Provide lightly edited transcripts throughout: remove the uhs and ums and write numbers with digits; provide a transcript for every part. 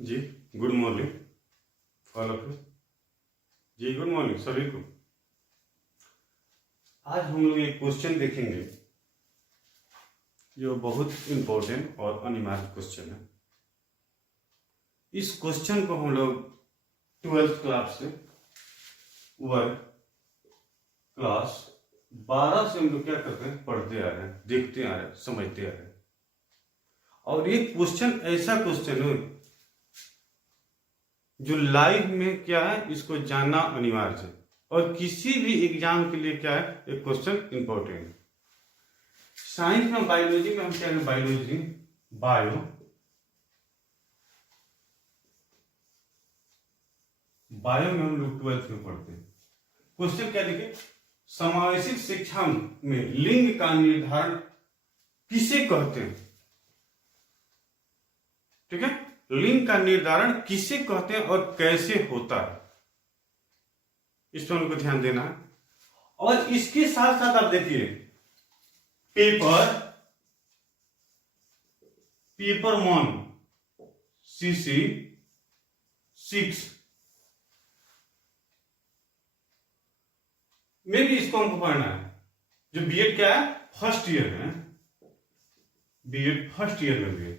Ji good morning all of you. जी good morning सभी को। आज हम लोग एक क्वेश्चन देखेंगे जो बहुत इम्पोर्टेंट और अनिवार्य क्वेश्चन है। इस क्वेश्चन को हम लोग 12th क्लास से वर्ग क्लास 12 से हम लोग क्या करते हैं, पढ़ते आ रहे हैं, देखते आ रहे हैं, समझते आ रहे हैं। और ये क्वेश्चन ऐसा क्वेश्चन है जो लाइफ में क्या है, इसको जानना अनिवार्य है और किसी भी एग्जाम के लिए क्या है, एक क्वेश्चन इंपॉर्टेंट है। साइंस में बायोलॉजी में हम क्या है, बायोलॉजी बायो में हम लोग 12th में पढ़ते हैं। क्वेश्चन क्या लिखे, समावेशित शिक्षा में लिंग का निर्धारण किसे कहते हैं। ठीक है, लिंग का निर्धारण किसे कहते हैं और कैसे होता है, इस पर उनको ध्यान देना है। और इसके साथ साथ आप देखिए पेपर 1 CC 6 में भी इसको हमको पढ़ना है। जो बीएड क्या है, फर्स्ट ईयर में, बीएड फर्स्ट ईयर में भी,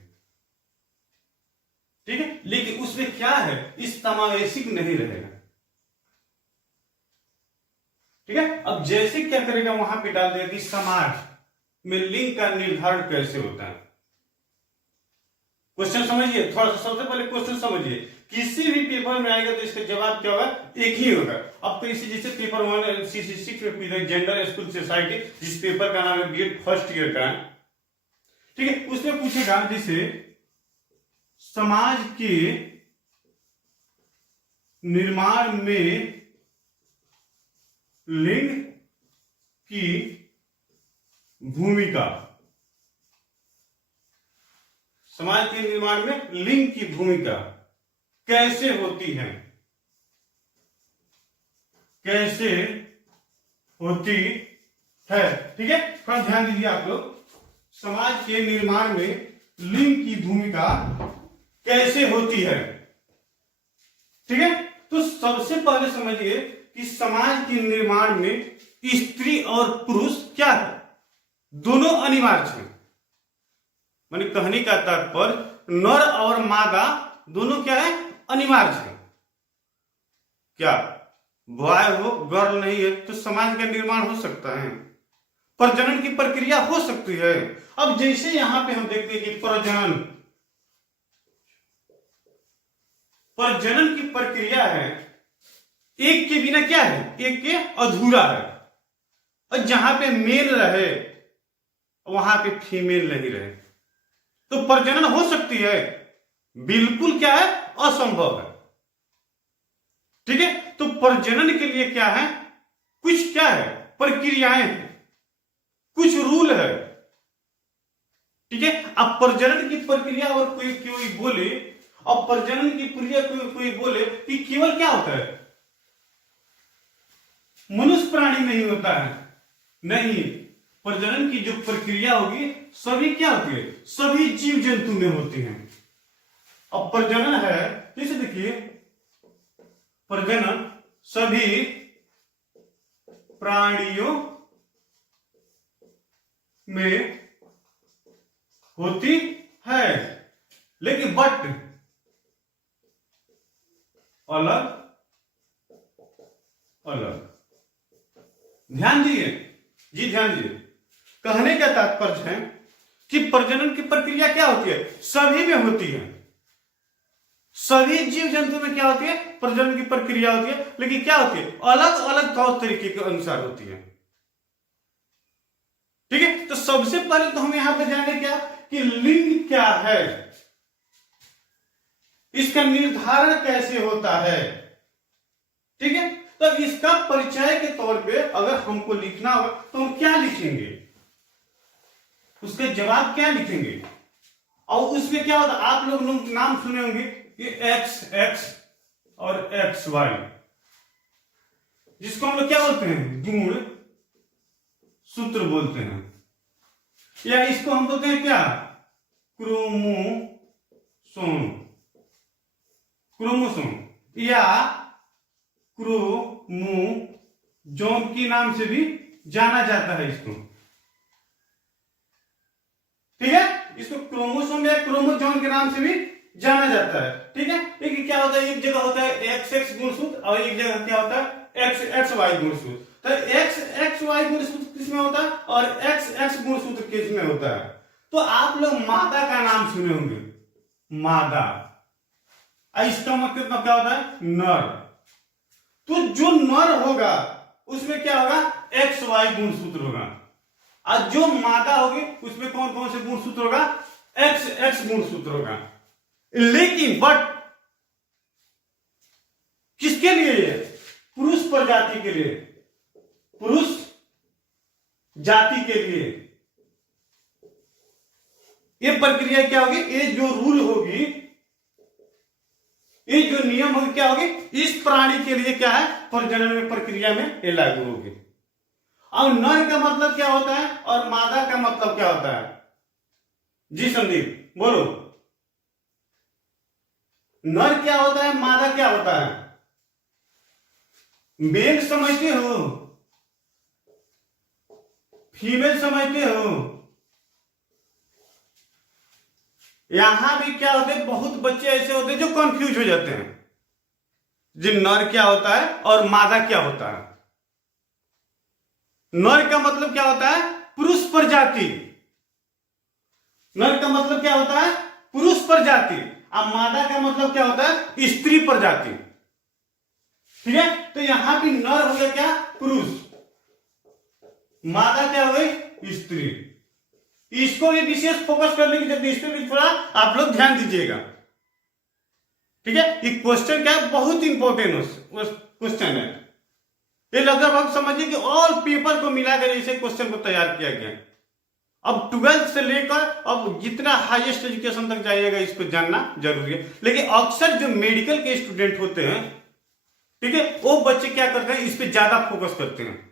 ठीक है। लेकिन उसमें क्या है, इस समावेशिक नहीं रहेगा। ठीक है, अब जैसे क्या करेगा, वहां पे डाल देगा कि समाज में लिंग का निर्धारण कैसे होता है। क्वेश्चन समझिए, थोड़ा सा सबसे पहले क्वेश्चन समझिए। किसी भी पेपर में आएगा तो इसका जवाब क्या होगा, एक ही होगा। अब तो इसी जैसे पेपर 1 CC 6 में जेंडर स्कूल सोसाइटी, जिस पेपर का नाम है बीएड फर्स्ट ईयर का, ठीक है, उसमें पूछेगा जैसे समाज के निर्माण में लिंग की भूमिका, समाज के निर्माण में लिंग की भूमिका कैसे होती है, कैसे होती है। ठीक है, थोड़ा ध्यान दीजिए आप लोग। समाज के निर्माण में लिंग की भूमिका कैसे होती है। ठीक है, तो सबसे पहले समझिए कि समाज के निर्माण में स्त्री और पुरुष क्या है, दोनों अनिवार्य है। माने कहने का तात्पर्य नर और मादा दोनों क्या है, अनिवार्य है। क्या बॉय हो गर्ल नहीं है तो समाज का निर्माण हो सकता है, प्रजनन की प्रक्रिया हो सकती है। अब जैसे यहां पे हम देखते हैं कि प्रजनन की प्रक्रिया है, एक के बिना क्या है, एक के अधूरा है। और जहां पे मेल रहे वहां पे फीमेल नहीं रहे तो प्रजनन हो सकती है, बिल्कुल क्या है, असंभव है। ठीक है, तो प्रजनन के लिए क्या है, कुछ क्या है, प्रक्रियाएं हैं, कुछ रूल है। ठीक है, अब प्रजनन की प्रक्रिया और कोई बोले, अब प्रजनन की प्रक्रिया कोई बोले कि केवल क्या होता है, मनुष्य प्राणी में ही होता है, नहीं, प्रजनन की जो प्रक्रिया होगी सभी क्या होती है, सभी जीव जंतु में होती है। अब प्रजनन है, जैसे देखिए प्रजनन सभी प्राणियों में होती है, लेकिन बट अलग अलग। ध्यान दिए जी, ध्यान दिए। कहने का तात्पर्य है कि प्रजनन की प्रक्रिया क्या होती है, सभी में होती है, सभी जीव जंतु में क्या होती है, प्रजनन की प्रक्रिया होती है, लेकिन क्या होती है, अलग अलग तौर तरीके के अनुसार होती है। ठीक है, तो सबसे पहले तो हम यहां पर जाने क्या कि लिंग क्या है, इसका निर्धारण कैसे होता है। ठीक है, तो इसका परिचय के तौर पे अगर हमको लिखना हो तो हम क्या लिखेंगे, उसके जवाब क्या लिखेंगे। और उसमें क्या होता, आप लोग नाम सुने होंगे कि XX और XY, जिसको हम लोग क्या बोलते हैं, गुण सूत्र बोलते हैं, या इसको हम बोलते हैं क्या, क्रोमोसोम। क्रोमोसोम या क्रोमोसोम के नाम से भी जाना जाता है इसको। ठीक है, इसको क्रोमोसोम या क्रोमोसोम के नाम से भी जाना जाता है। ठीक है, लेकिन क्या होता है, एक जगह होता है XX गुणसूत्र और एक जगह क्या होता है XY गुणसूत्र। तो XY गुणसूत्र किसमें होता है और XX गुणसूत्र किसमें होता है। तो आप लोग मादा का नाम सुने होंगे, मादा, इसका मतलब क्या होता है नर। तो जो नर होगा उसमें क्या होगा XY गुणसूत्र होगा, और जो मादा होगी उसमें कौन कौन से गुणसूत्र होगा XX गुणसूत्र होगा। लेकिन बट किसके लिए ये, पुरुष प्रजाति के लिए, पुरुष जाति के लिए ये प्रक्रिया क्या होगी, ये जो रूल होगी, ये जो नियम होगी क्या होगी, इस प्राणी के लिए क्या है प्रजनन में प्रक्रिया में ये लागू होगी। अब नर का मतलब क्या होता है और मादा का मतलब क्या होता है, जी संदीप बोलो। नर क्या होता है, मादा क्या होता है, मेल समझते हो, फीमेल समझते हो। यहां भी क्या होते हैं, बहुत बच्चे ऐसे होते हैं जो कंफ्यूज हो जाते हैं, जी नर क्या होता है और मादा क्या होता है। नर का मतलब क्या होता है पुरुष प्रजाति, नर का मतलब क्या होता है पुरुष प्रजाति, अब मादा का मतलब क्या होता है स्त्री प्रजाति। ठीक है, तो यहां भी नर हो गया क्या पुरुष, मादा क्या हो गई स्त्री। इसको भी विशेष फोकस करने की जरूरत है, इस पर भी थोड़ा आप लोग ध्यान दीजिएगा। ठीक है, ये क्वेश्चन क्या है बहुत इंपॉर्टेंट क्वेश्चन है, ये लगभग आप समझिए कि ऑल पेपर को मिलाकर इसे क्वेश्चन को तैयार किया गया। अब 12th से लेकर अब जितना हाईएस्ट एजुकेशन तक जाइएगा इसको जानना जरूरी है। लेकिन अक्सर जो मेडिकल के स्टूडेंट होते हैं, ठीक है, वो बच्चे क्या करते हैं इस पे ज्यादा फोकस करते हैं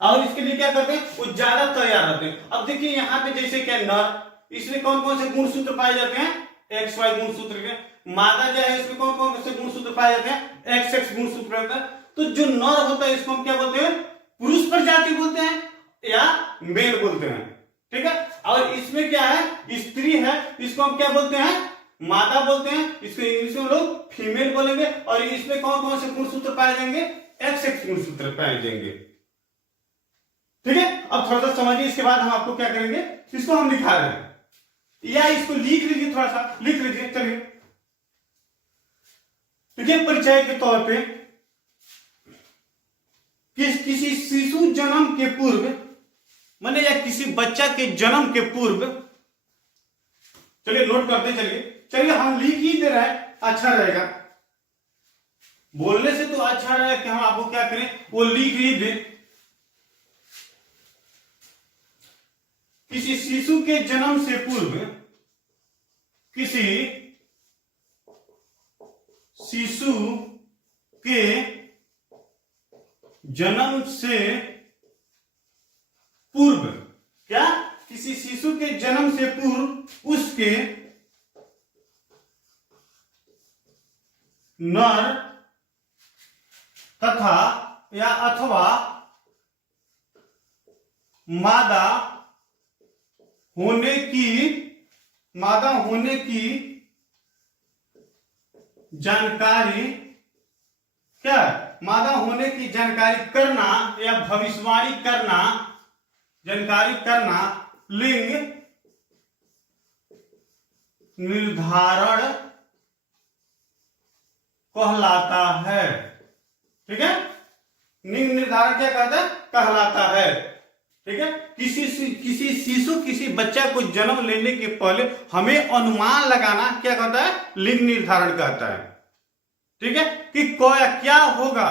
और इसके लिए क्या करते हैं वो ज्यादा तैयार रहते हैं। अब देखिए यहाँ पे जैसे क्या नर, इसमें कौन कौन से गुणसूत्र पाए जाते हैं XY गुणसूत्र के, मादा जो है इसमें कौन कौन से गुणसूत्र पाए जाते हैं XX गुणसूत्र रहता है। तो जो नर होता है इसको हम क्या बोलते हैं पुरुष प्रजाति बोलते हैं या मेल बोलते हैं। ठीक है, और इसमें क्या है स्त्री है, इसको हम क्या बोलते हैं मादा बोलते हैं, इसको इंग्लिश में लोग फीमेल बोलेंगे। और इसमें कौन कौन से गुणसूत्र पाए जाएंगे XX गुणसूत्र पाए जाएंगे। ठीक है, अब थोड़ा सा समझिए, इसके बाद हम आपको क्या करेंगे इसको हम दिखा रहे हैं या इसको लिख लीजिए, थोड़ा सा लिख लीजिए। चलिए, तो परिचय के तौर पे किसी शिशु जन्म के पूर्व माने या किसी बच्चा के जन्म के पूर्व, चलिए नोट करते चलिए हम लिख ही दे रहे हैं, अच्छा रहेगा बोलने से तो अच्छा रहेगा कि हम आपको क्या करें वो लिख ही दें। किसी शिशु के जन्म से पूर्व, किसी शिशु के जन्म से पूर्व, क्या किसी शिशु के जन्म से पूर्व उसके नर तथा या अथवा मादा होने की जानकारी, क्या मादा होने की जानकारी करना या भविष्यवाणी करना, जानकारी करना लिंग निर्धारण कहलाता है। ठीक है, लिंग निर्धारण क्या कहलाता है। ठीक है, किसी शिशु किसी बच्चा को जन्म लेने के पहले हमें अनुमान लगाना क्या कहता है लिंग निर्धारण कहता है। ठीक है, कि क्या होगा,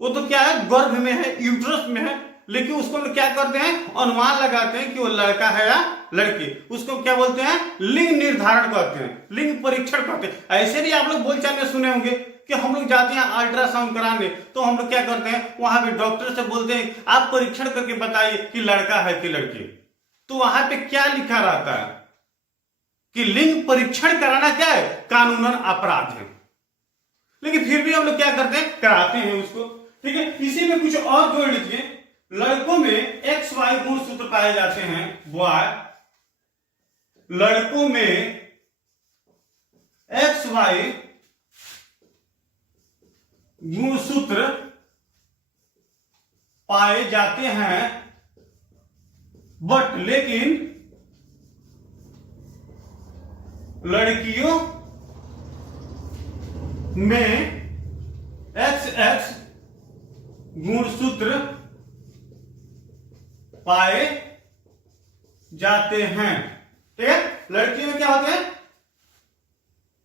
वो तो क्या है गर्भ में है, यूट्रस में है, लेकिन उसको हम क्या करते हैं अनुमान लगाते हैं कि वो लड़का है या लड़की, उसको क्या बोलते हैं लिंग निर्धारण कहते हैं, लिंग परीक्षण कहते हैं। ऐसे भी आप लोग बोलचाल में सुने होंगे कि हम लोग जाते हैं अल्ट्रासाउंड कराने, तो हम लोग क्या करते हैं वहां पे डॉक्टर से बोलते हैं आप परीक्षण करके बताइए कि लड़का है कि लड़की। तो वहां पे क्या लिखा रहता है कि लिंग परीक्षण कराना क्या है, कानूनन अपराध है, लेकिन फिर भी हम लोग क्या करते हैं, कराते हैं उसको। ठीक है, इसी में कुछ और जोड़ लीजिए। लड़कों में एक्स वाई गुणसूत्र पाए जाते हैं, बॉय, लड़कों में एक्स वाई गुणसूत्र पाए जाते हैं, बट लेकिन लड़कियों में एक्स एक्स गुणसूत्र पाए जाते हैं। ठीक है, लड़कियों में क्या होते हैं,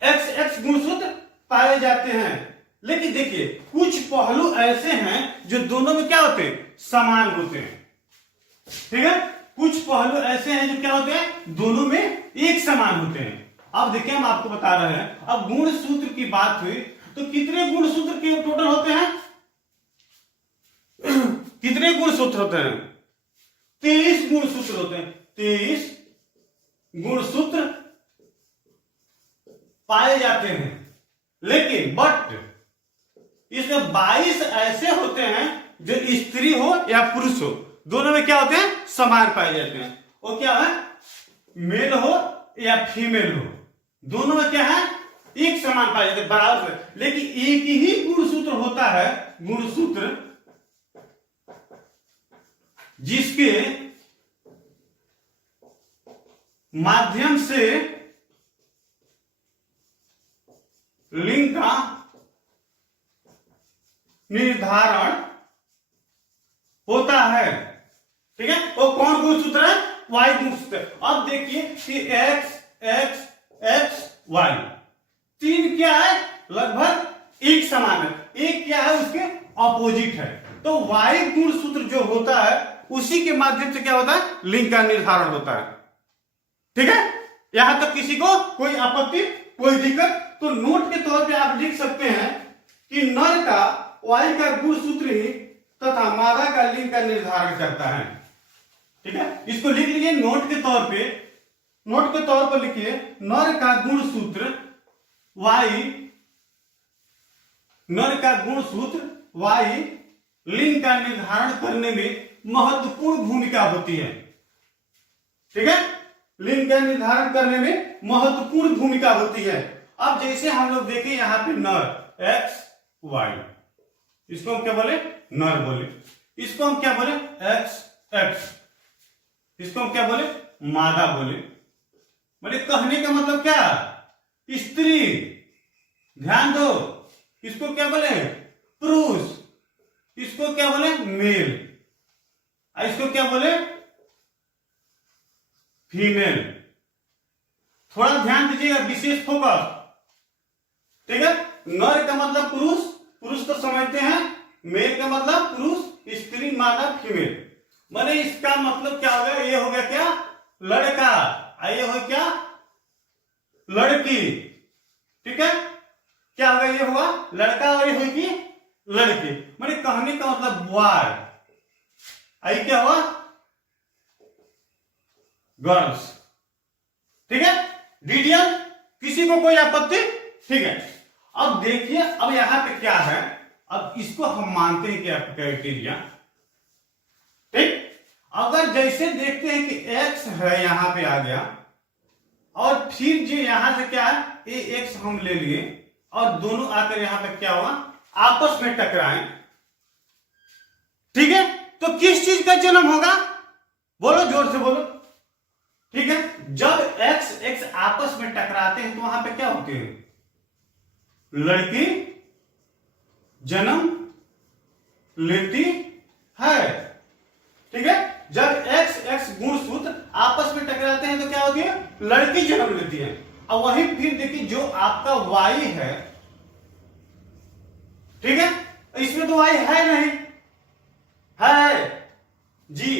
एक्स एक्स गुणसूत्र पाए जाते हैं, लेकिन देखिए कुछ पहलू ऐसे हैं जो दोनों में क्या होते हैं, समान होते हैं। ठीक है, कुछ पहलू ऐसे हैं जो क्या होते हैं, दोनों में एक समान होते हैं। अब देखिए हम आपको बता रहे हैं, अब गुणसूत्र की बात हुई तो कितने गुणसूत्र के टोटल होते हैं, कितने गुणसूत्र होते हैं, 23 गुणसूत्र होते हैं, 23 गुणसूत्र पाए जाते हैं, लेकिन बट इसमें 22 ऐसे होते हैं जो स्त्री हो या पुरुष हो, दोनों में क्या होते हैं, समान पाए जाते हैं। वो क्या है, मेल हो या फीमेल हो, दोनों में क्या है, एक समान पाए जाते हैं, बराबर से। लेकिन एक ही गुणसूत्र होता है, गुणसूत्र जिसके माध्यम से लिंग का निर्धारण होता है। ठीक है, वो कौन गुणसूत्र है, वाई गुणसूत्र। अब देखिए कि एक्स एक्स एक्स वाई, तीन क्या है, लगभग एक समान है, एक क्या है, उसके ऑपोजिट है। तो वाई गुणसूत्र जो होता है उसी के माध्यम से क्या होता है, लिंग का निर्धारण होता है। ठीक है, यहां तक किसी को कोई आपत्ति, कोई दिक्कत? तो नोट के तौर पे आप लिख सकते हैं कि नर का वाई का गुणसूत्र ही तथा मादा का लिंग का निर्धारण करता है। ठीक है, इसको लिख लीजिए नोट के तौर पे, नोट के तौर पर लिखिए, नर का गुणसूत्र वाई, नर का गुणसूत्र वाई लिंग का निर्धारण करने में महत्वपूर्ण भूमिका होती है। ठीक है, लिंग का निर्धारण करने में महत्वपूर्ण भूमिका होती है। अब जैसे हम लोग देखें यहां पे नर एक्स वाई, इसको हम क्या बोले, नर बोले, इसको हम क्या बोले, एक्स एक्स, इसको हम क्या बोले, मादा बोले। बोले कहने का मतलब क्या, स्त्री, ध्यान दो, इसको क्या बोले, पुरुष, इसको क्या बोले, मेल, इसको क्या बोले, फीमेल। थोड़ा ध्यान दीजिएगा, विशेष फोकस। ठीक है, नर का मतलब पुरुष, पुरुष तो समझते हैं, मेल का मतलब पुरुष, स्त्री, मादा, फीमेल। माने इसका मतलब क्या हो गया, ये हो गया क्या, लड़का, ये हो क्या, लड़की। ठीक है, क्या होगा, ये हुआ लड़का और ये होगी लड़की। माने कहने का मतलब बॉय, आई क्या हुआ, गर्ल्स। ठीक है, डिटेल, किसी को कोई आपत्ति? ठीक है, अब देखिए, अब यहां पे क्या है, अब इसको हम मानते हैं कि क्राइटेरिया। ठीक, अगर जैसे देखते हैं कि एक्स है, यहां पे आ गया, और फिर जो यहां से क्या है, ए एक्स हम ले लिए, और दोनों आकर यहां पे क्या हुआ, आपस में टकराए। ठीक है, तो किस चीज का जन्म होगा, बोलो, जोर से बोलो। ठीक है, जब एक्स एक्स आपस में टकराते हैं तो वहां पे क्या होते हैं, लड़की जन्म लेती है। ठीक है, जब एक्स एक्स गुणसूत्र आपस में टकराते हैं तो क्या होती है, लड़की जन्म लेती है। अब वहीं फिर देखिए जो आपका वाई है, ठीक है, इसमें तो वाई है नहीं, है जी,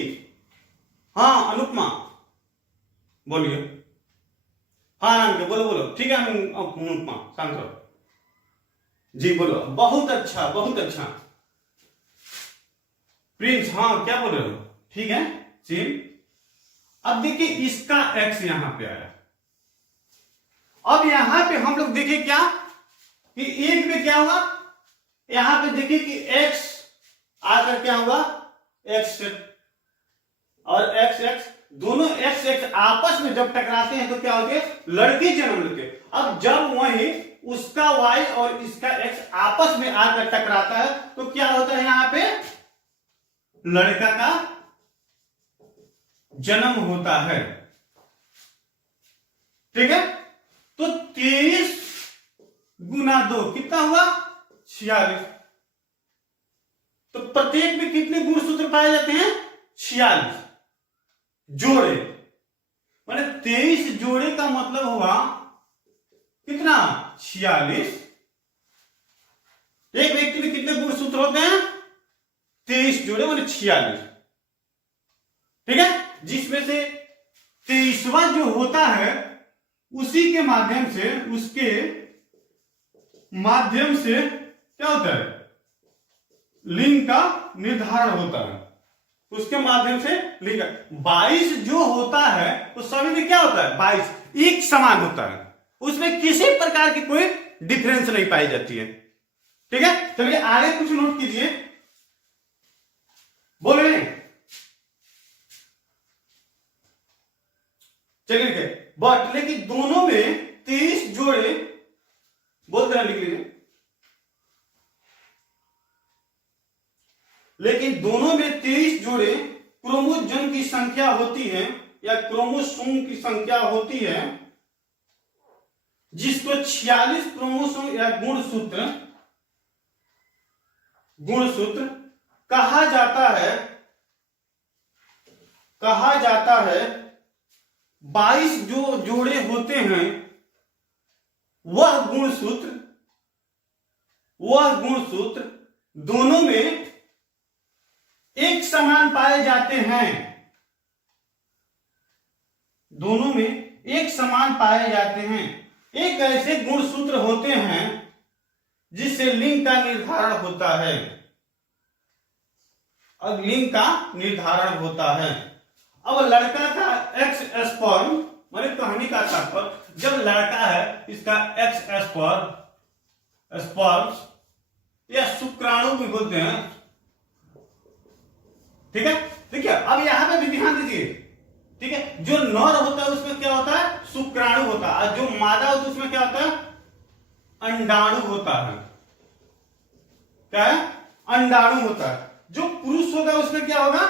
हाँ अनुपमा बोलिए, हाँ बोलो बोलो, ठीक है अनुपमा शांत रहो जी, बोलो, बहुत अच्छा बहुत अच्छा। प्रिंस, हाँ क्या बोल रहे हो, ठीक है जी। अब देखिए इसका एक्स यहां पे आया, अब यहां पे हम लोग देखें क्या कि एक में क्या हुआ, यहां पे देखिए कि x आकर क्या हुआ, x और x दोनों x आपस में जब टकराते हैं तो क्या होते हैं, लड़के जन्म लेते हैं। अब जब वही उसका y और इसका x आपस में आकर टकराता है तो क्या होता है, यहां पे लड़का का जन्म होता है। ठीक है, तो 23 गुना 2 कितना हुआ, 46। तो प्रत्येक में कितने गुणसूत्र पाए जाते हैं, 46 जोड़े, माने 23 जोड़े का मतलब हुआ कितना, 46। एक व्यक्ति में कितने गुणसूत्र होते हैं, 23 जोड़े माने 46। ठीक है, जिसमें से 23वां जो होता है उसी के माध्यम से, उसके माध्यम से क्या होता है, लिंग का निर्धारण होता है, उसके माध्यम से लिंग। 22 जो होता है वो सभी में क्या होता है, 22 एक समान होता है, उसमें किसी प्रकार की कोई डिफरेंस नहीं पाई जाती है। ठीक है, चलिए आगे कुछ नोट कीजिए, बोले नहीं, चलिए बट लेकिन दोनों में 23 जोड़े, बोल देना, लिख लीजिए, लेकिन दोनों में 23 जोड़े क्रोमोजोम की संख्या होती है या क्रोमोसोम की संख्या होती है, जिसको 46 क्रोमोसोम या गुणसूत्र कहा जाता है। 22 जो जोड़े होते हैं वह गुणसूत्र दोनों में एक समान पाए जाते हैं, दोनों में एक समान पाए जाते हैं। एक ऐसे गुणसूत्र होते हैं जिससे लिंग का निर्धारण होता है। अब लिंग का निर्धारण होता है। अब लड़का का एक्स स्पर्म, माने कहने का तात्पर्य, जब लड़का है इसका एक्स स्पर्म या शुक्राणु भी बोलते हैं। ठीक है, देखिए अब यहां पे भी ध्यान दीजिए। ठीक है, जो नर होता है उसमें क्या होता है, शुक्राणु होता है, और जो मादा होता है उसमें क्या होता है, अंडाणु होता है। क्या है, अंडाणु होता है। जो पुरुष होगा उसमें क्या होगा,